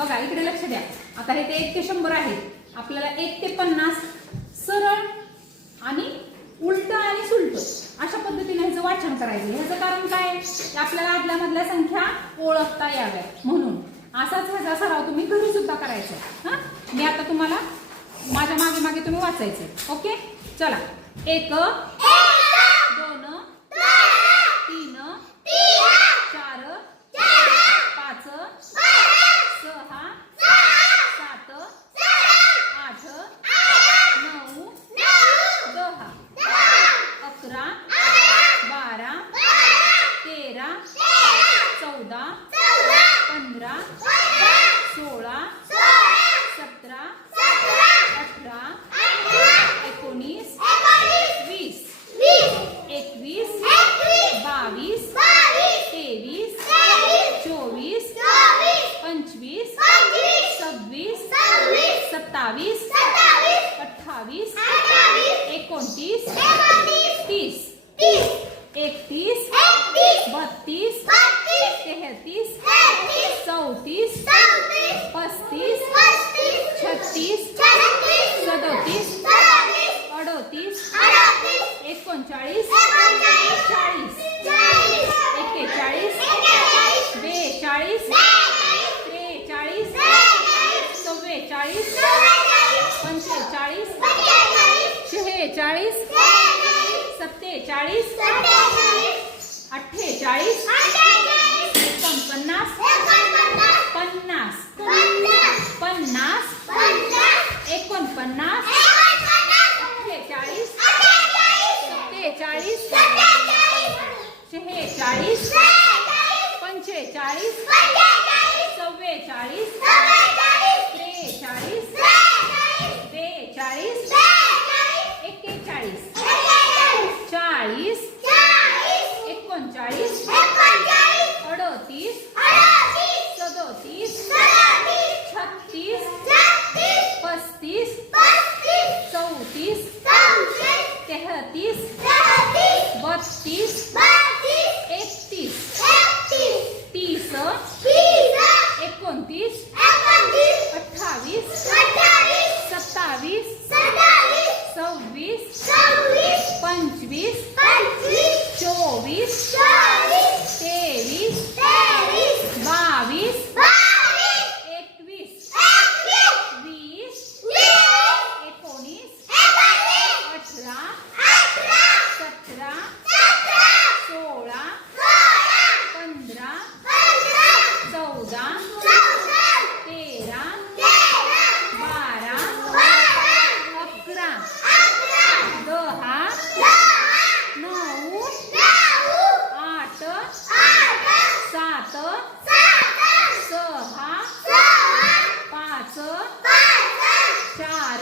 बघा इकडे लक्ष द्या. आता हे ते एक ते शंभर आहे. आपल्याला एक ते पन्नास सरळ आणि उलट आणि सुलट अशा पद्धतीने ह्याचं वाचन करायचं. ह्याचं कारण काय? आहे? की आपल्याला आदल्या मधल्या संख्या ओळखता याव्या म्हणून असाच ह्याचा सराव तुम्ही घरी सुद्धा करायचं. हा? मी आता तुम्हाला माझ्या मागे मागे तुम्ही वाचायचे. ओके? चला. एक सत्तावीस अठ्ठावीस एकोणतीस तीस एकतीस बत्तीस तेहतीस चौतीस पस्तीस छत्तीस सदोतीस अडोतीस एकोणचाळीस चाळीस शेहेचाळीस सत्तेचाळीस. अठ्ठेचाळीस? एकोणपन्नास? पन्नास. पन्नास. एकोणपन्नास? अठ्ठेचाळीस? सत्तेचाळीस? शेहेचाळीस पंचेचाळीस? passou.